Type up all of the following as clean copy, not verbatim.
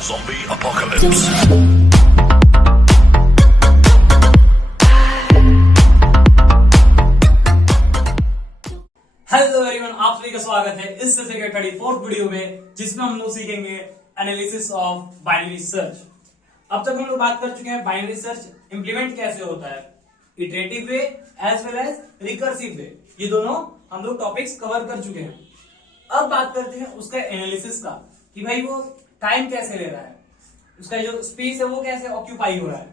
Zombie apocalypse. Hello everyone, आप सभी का स्वागत है इस सेशन के 34th वीडियो में, जिसमें हम लोग सीखेंगे एनालिसिस ऑफ बाइनरी सर्च। अब तक हम लोग बात कर चुके हैं बाइनरी सर्च इंप्लीमेंट कैसे होता है, iterative way as well as recursive way. ये दोनों हम लोग टॉपिक्स कवर कर चुके हैं। अब बात करते हैं उसका एनालिसिस का, कि भाई वो टाइम कैसे ले रहा है, उसका जो स्पेस है वो कैसे ऑक्यूपाई हो रहा है।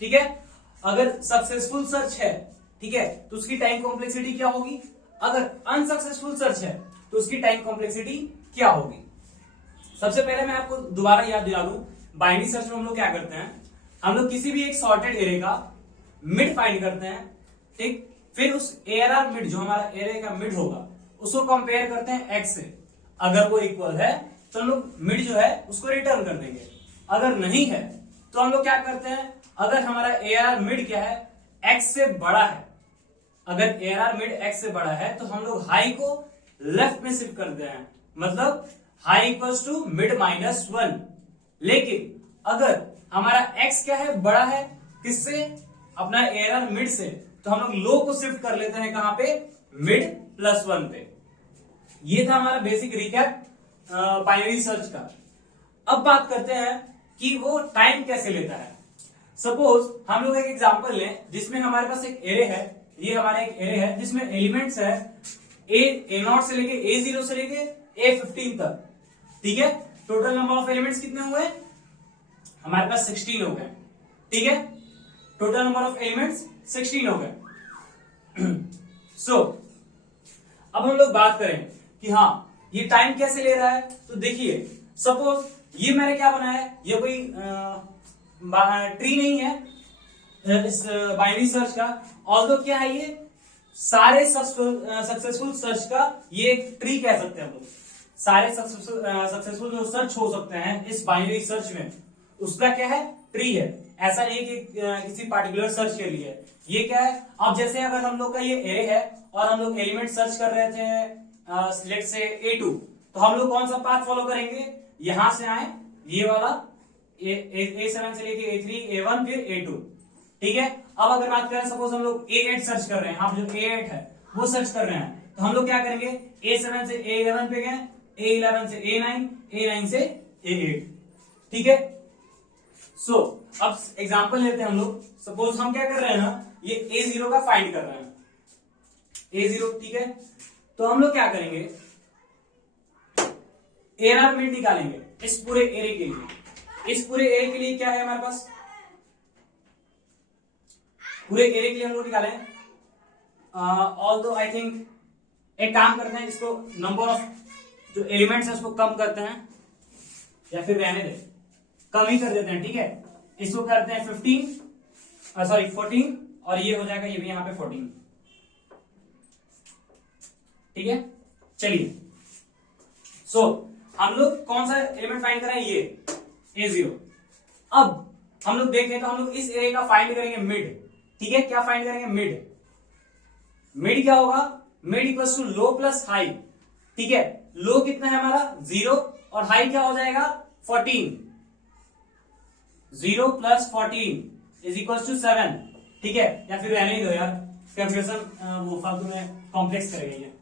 ठीक है, अगर सक्सेसफुल सर्च है, ठीक है, तो उसकी टाइम कॉम्प्लेक्सिटी क्या होगी। अगर अनसक्सेसफुल सर्च है तो उसकी टाइम कॉम्प्लेक्सिटी क्या होगी। सबसे पहले मैं आपको दोबारा याद दिला दूं, बाइनरी सर्च में हम लोग क्या करते हैं, हम लोग किसी भी एक सॉर्टेड एरे का मिड फाइंड करते हैं। ठीक, फिर उस एआरआर मिड, जो हमारा एरे का मिड होगा, उसको कंपेयर करते हैं एक्स से। अगर वो इक्वल है तो हम लोग मिड जो है उसको रिटर्न कर देंगे। अगर नहीं है तो हम लोग क्या करते हैं, अगर हमारा एआरआर मिड क्या है, एक्स से बड़ा है, अगर एआरआर मिड एक्स से बड़ा है तो हम लोग हाई को लेफ्ट में शिफ्ट करते हैं, मतलब high equals to mid minus 1। लेकिन अगर हमारा एक्स क्या है, बड़ा है किससे, अपना एआरआर मिड से, तो हम लोग लो को शिफ्ट कर लेते हैं कहां पे, मिड प्लस 1 पे। ये था हमारा बेसिक रिकैप बाइनरी सर्च का। अब बात करते हैं कि वो टाइम कैसे लेता है। सपोज हम लोग एक एग्जांपल लें जिसमें हमारे पास एक एरे है, ये हमारा एक एरे है जिसमें एलिमेंट्स है A0 से लेके A0 से लेके A15 तक। ठीक है, टोटल नंबर ऑफ एलिमेंट्स कितने हुए, हमारे पास 16 हो गए। ठीक है, टोटल नंबर ऑफ एलिमेंट्स 16 हो गए। सो अब हम लोग बात करें कि हाँ ये टाइम कैसे ले रहा है। तो देखिए, सपोज ये मैंने क्या बनाया है, ये कोई ट्री नहीं है इस बाइनरी सर्च का, ऑल्दो क्या है, ये सारे सक्सेसफुल सर्च का ये एक ट्री कह सकते हैं हम लोग। सारे सक्सेसफुल जो सर्च हो सकते हैं इस बाइनरी सर्च में, उसका क्या है, ट्री है। ऐसा नहीं कि किसी पार्टिकुलर सर्च के लिए। ये क्या है, अब जैसे अगर हम लोग का ये एरे है और हम लोग एलिमेंट सर्च कर रहे थे लेट्स से A2, तो हम लोग कौन सा पाथ फॉलो करेंगे, यहां से आए ये वाला A7 से लेके A3 A1 फिर A2। ठीक है, अब अगर बात करें सपोज हम लोग A8 सर्च कर रहे हैं, हाँ जो A8 है वो सर्च कर रहे हैं, तो हम लोग क्या करेंगे, A7 से A11 पे गए, A11 से A9, A9 से A8। ठीक है, सो अब एग्जांपल लेते हैं हम लोग। सपोज हम क्या कर रहे हैं ना, ये A0 का फाइंड कर रहे हैं, A0। ठीक है, तो हम लोग क्या करेंगे, एआरआर मिड निकालेंगे इस पूरे एरे के लिए। इस पूरे एरे के लिए क्या है हमारे पास, पूरे एरे के लिए हम लोग निकाले। ऑल्दो आई थिंक एक काम करते हैं, इसको नंबर ऑफ जो एलिमेंट्स है उसको कम करते हैं, या फिर रहने दे, कम ही कर देते हैं। ठीक है, इसको करते हैं 14, और ये हो जाएगा, ये भी यहां पे 14। ठीक है, चलिए। सो हम लोग कौन सा एलिमेंट फाइंड कर रहे हैं, ये A0। अब हम लोग देखें तो हम लोग इस एरे का फाइंड करेंगे मिड। ठीक है, क्या फाइंड करेंगे, मिड। मिड क्या होगा, mid equals to low plus high. ठीक है, लो कितना है हमारा 0, और हाई क्या हो जाएगा 14। 0 प्लस 14 इज इक्वल्स टू 7। ठीक है, या फिर रहने ही दो यार, कैलकुलेशन वो फालतू में कॉम्प्लेक्स करेंगे।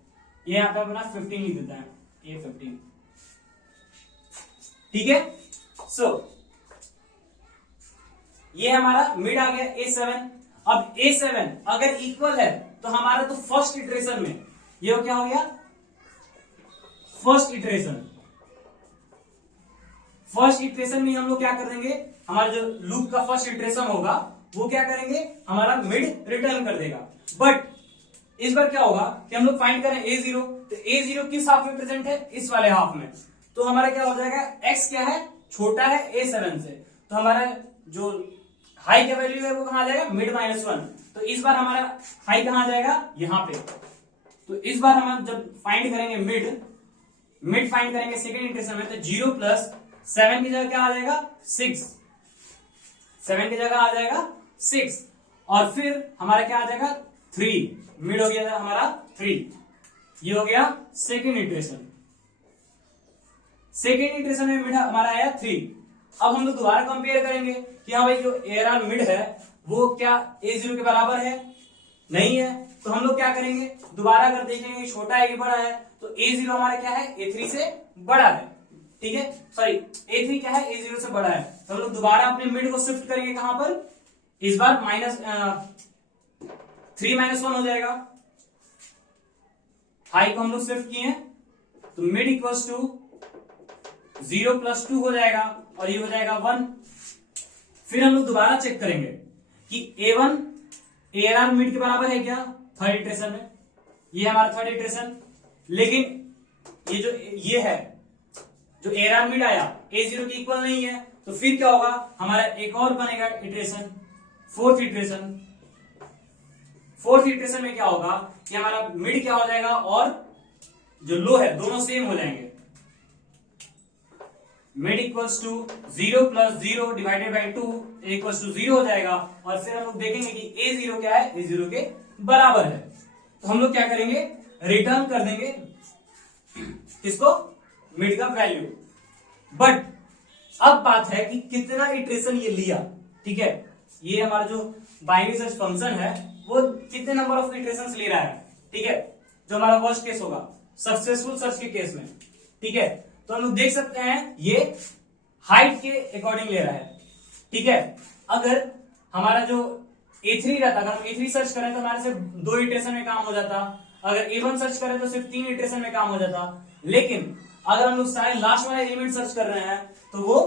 ये यहाँ पे अपना 15 लिख देता है, ये 15। ठीक है, सो ये हमारा मिड आ गया A7। अब A7 अगर इक्वल है तो हमारा तो फर्स्ट इटरेशन में ये क्या हो गया, फर्स्ट इटरेशन में हम लोग क्या कर देंगे, हमारा जो लूप का फर्स्ट इटरेशन होगा वो क्या करेंगे, हमारा मिड रिटर्न कर देगा। बट इस बार क्या होगा कि हम लोग फाइंड करें A0, तो A0 किस हाफ में प्रेजेंट है, इस वाले हाफ में। तो हमारा क्या हो जाएगा, x क्या है, छोटा है A7 से, तो हमारा जो हाई का वैल्यू है वो कहां आ जाएगा, मिड माइनस 1। तो इस बार हमारा हाई कहां आ जाएगा, यहां पे। तो इस बार हम जब फाइंड करेंगे मिड फाइंड करेंगे सेकेंड इटरेशन में, तो 0 प्लस 7 की जगह क्या आ जाएगा, 6। 7 की जगह आ जाएगा 6, और फिर हमारा क्या आ जाएगा 3। मिड हो गया हमारा 3, ये हो गया सेकेंड इटरेशन। सेकेंड इटरेशन में हमारा आया 3। अब हम लोग दोबारा कंपेयर करेंगे कि हाँ भाई जो एआरआर मिड है वो क्या A0 के बराबर है, नहीं है। तो हम लोग क्या करेंगे, दोबारा अगर देखेंगे छोटा है कि बड़ा है, तो A0 हमारा क्या है, A3 से बड़ा है, ठीक है, सॉरी A3 क्या है, A0 से बड़ा है। तो हम लोग दोबारा अपने मिड को शिफ्ट करेंगे कहां पर, इस बार -3 -1 हो जाएगा। हाई को हम लोग शिफ्ट किए हैं, तो मिड इक्वल्स टू 0 + 2 हो जाएगा और ये हो जाएगा 1। फिर हम लोग दोबारा चेक करेंगे कि A1 ARR मिड के बराबर है क्या, थर्ड इटरेशन में, ये हमारा थर्ड इटरेशन। लेकिन ये है जो ARR मिड आया A0 के इक्वल नहीं है, तो फिर क्या होगा, हमारा एक और बनेगा iteration, fourth iteration. Fourth iteration में क्या होगा कि हमारा मिड क्या हो जाएगा और जो लो है दोनों सेम हो जाएंगे। Mid equals to 0 + 0 divided by 2 equals to 0 हो जाएगा। और फिर हम लोग देखेंगे कि A0 क्या है, A0 के बराबर है। तो हम लोग क्या करेंगे, रिटर्न कर देंगे किसको, मिड का वैल्यू। बट अब बात है कि कितना इटरेशन ये लिया, ठीक है, ये हमारा जो बाइनरी सर्च फंक्शन है वो कितने नंबर ऑफ इटरेशंस ले रहा है, ठीक है, जो हमारा वर्स्ट केस होगा सक्सेसफुल सर्च के केस में, ठीक है। तो हम लोग देख सकते हैं ये हाइट के अकॉर्डिंग ले रहा है, ठीक है। अगर हमारा जो A3 रहता, अगर हम A3 सर्च करें तो हमारे सिर्फ 2 इटरेशन में काम हो जाता, अगर A1 सर्च करें तो सिर्फ 3 इटरेशन में काम हो जाता। लेकिन अगर हम लोग सारे लास्ट वाला एलिमेंट सर्च कर रहे हैं तो वो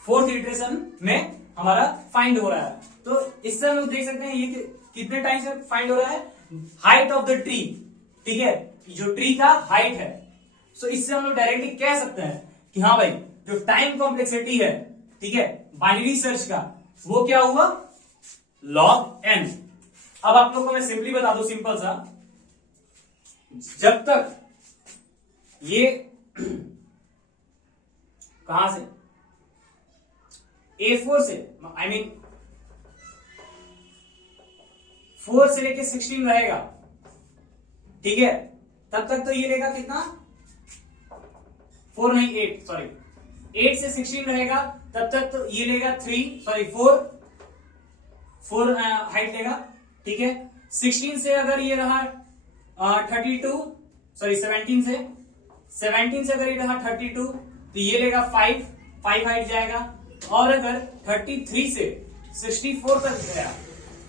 फोर्थ इटरेशन में हमारा फाइंड हो रहा है। तो इससे हम लोग देख सकते हैं ये कितने टाइम से फाइंड हो रहा है, हाइट ऑफ द ट्री, ठीक है, जो ट्री का हाइट है। सो इससे हम लोग डायरेक्टली कह सकते हैं कि हाँ भाई जो टाइम कॉम्प्लेक्सिटी है, ठीक है, बाइनरी सर्च का, वो क्या हुआ, log n। अब आप लोग को मैं सिंपली बता दूं, सिंपल सा, जब तक ये कहां से A4 से, आई मीन 4 से लेके 16 रहेगा, ठीक है, तब तक तो ये लेगा कितना, 4 नहीं 8, सॉरी 8 से 16 रहेगा तब तक तो ये लेगा 4 हाइट लेगा, ठीक है। 16 से अगर ये रहा 32, सॉरी 17 से अगर ये रहा 32 तो ये लेगा 5 हाइट जाएगा। और अगर 33 से 64 तक गया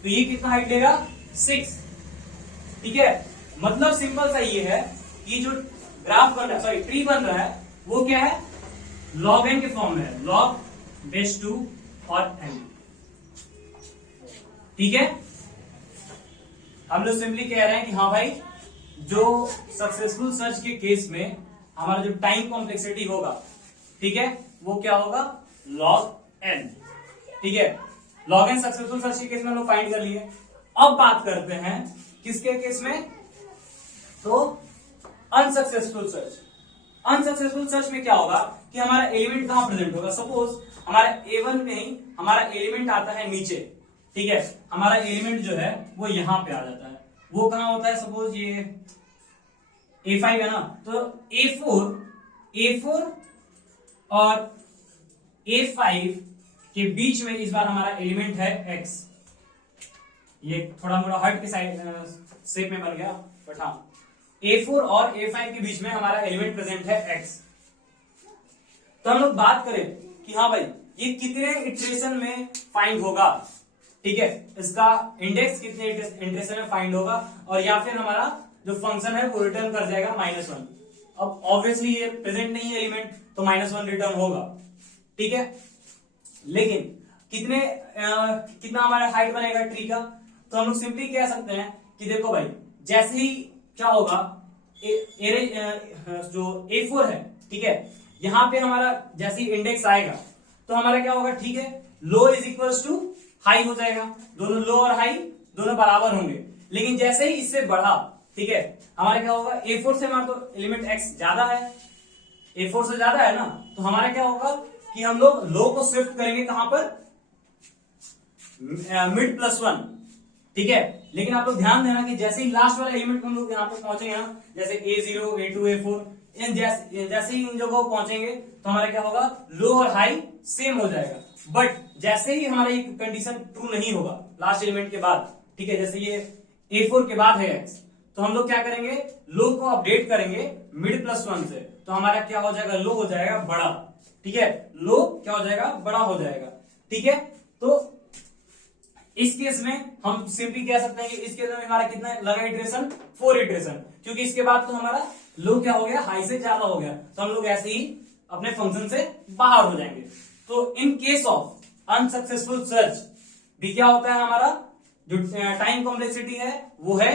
तो ये कितना हाइट लेगा, 6, ठीक है। मतलब सिंपल सा ये है कि जो ग्राफ बन रहा है, सॉरी ट्री बन रहा है, वो क्या है, log n के फॉर्म में है, log बेस 2 और n, ठीक है। हम लोग सिंपली कह रहे हैं कि हाँ भाई जो सक्सेसफुल सर्च के केस में हमारा जो टाइम कॉम्प्लेक्सिटी होगा, ठीक है, वो क्या होगा, log n, ठीक है। log n सक्सेसफुल सर्च के केस में हम लोग फाइंड कर लिए। अब बात करते हैं किसके केस में, तो अनसक्सेसफुल सर्च। अनसक्सेसफुल सर्च में क्या होगा कि हमारा एलिमेंट कहां प्रेजेंट होगा, सपोज हमारा A1 में ही हमारा एलिमेंट आता है नीचे, ठीक है, हमारा एलिमेंट जो है वो यहां पे आ जाता है। वो कहां होता है, सपोज ये A5 है ना, तो A4 और A5 के बीच में इस बार हमारा एलिमेंट है X। ये थोड़ा मोड़ा हट के साइड शेप में बन गया, बट हाँ A4 और A5 के बीच में हमारा एलिमेंट प्रेजेंट है X। तो हम लोग बात करें कि हाँ भाई ये कितने इटरेशन में फाइंड होगा, ठीक है, इसका इंडेक्स कितने इटरेशन में फाइंड होगा, और या फिर हमारा जो फंक्शन है वो रिटर्न कर जाएगा -1। अब ऑब्वियसली ये प्रेजेंट नहीं है एलिमेंट, तो -1 रिटर्न होगा, ठीक है। लेकिन कितना हमारा हाइट बनेगा ट्री का, तो हम लोग सिंपली कह सकते हैं कि देखो भाई जैसे ही क्या होगा, जो A4 है, ठीक है, यहां पे हमारा जैसे ही इंडेक्स आएगा तो हमारा क्या होगा, ठीक है, लो इज इक्वल्स टू हाई हो जाएगा, दोनों लो और हाई दोनों बराबर होंगे। लेकिन जैसे ही इससे बढ़ा, ठीक है, हमारा क्या होगा, A4 से हमारा तो एलिमेंट X ज्यादा है, A4 से ज्यादा है ना, तो हमारा क्या होगा कि हम लोग लो को शिफ्ट करेंगे कहां पर, मिड +1, ठीक है। लेकिन आप लोग ध्यान देना कि जैसे ही लास्ट वाला एलिमेंट हम लोग यहाँ पे पहुंचेंगे ना, जैसे A0 A2 A4, जैसे ही इन जगहों पहुंचेंगे तो हमारा क्या होगा, लो और हाई सेम हो जाएगा। बट जैसे ही हमारा ये कंडीशन ट्रू नहीं होगा लास्ट एलिमेंट के बाद, ठीक है, जैसे ये A4 के बाद है x, तो हम लोग क्या करेंगे, लो को अपडेट करेंगे मिड +1 से, तो हमारा क्या हो जाएगा, लो हो जाएगा बड़ा, ठीक है, लो क्या हो जाएगा, बड़ा हो जाएगा, ठीक है। तो इस केस में हम सिंपली कह सकते हैं कि इस केस में हमारा कितना लगा इटरेशन, 4 इटरेशन, क्योंकि इसके बाद तो हमारा लो क्या हो गया, हाई से ज्यादा हो गया, तो हम लोग ऐसे ही अपने फंक्शन से बाहर हो जाएंगे। तो in case of unsuccessful search भी क्या होता है, हमारा जो टाइम कॉम्प्लेक्सिटी है वो है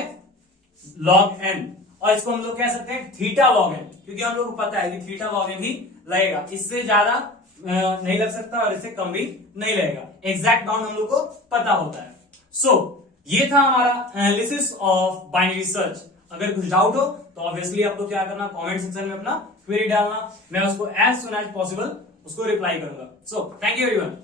log n, और इसको हम लोग कह सकते हैं थीटा log n, क्योंकि हम लोग को पता है कि थीटा log n ही लगेगा, इससे ज्यादा नहीं लग सकता और इससे कम भी नहीं लगेगा, एग्जैक्ट बाउंड हम लोग को पता होता है। सो ये था हमारा एनालिसिस ऑफ बाइनरी सर्च। अगर कुछ डाउट हो तो ऑब्वियसली आपको क्या करना, कमेंट सेक्शन में अपना क्वेरी डालना, मैं उसको एज सुन एज पॉसिबल उसको रिप्लाई करूंगा। So thank you everyone.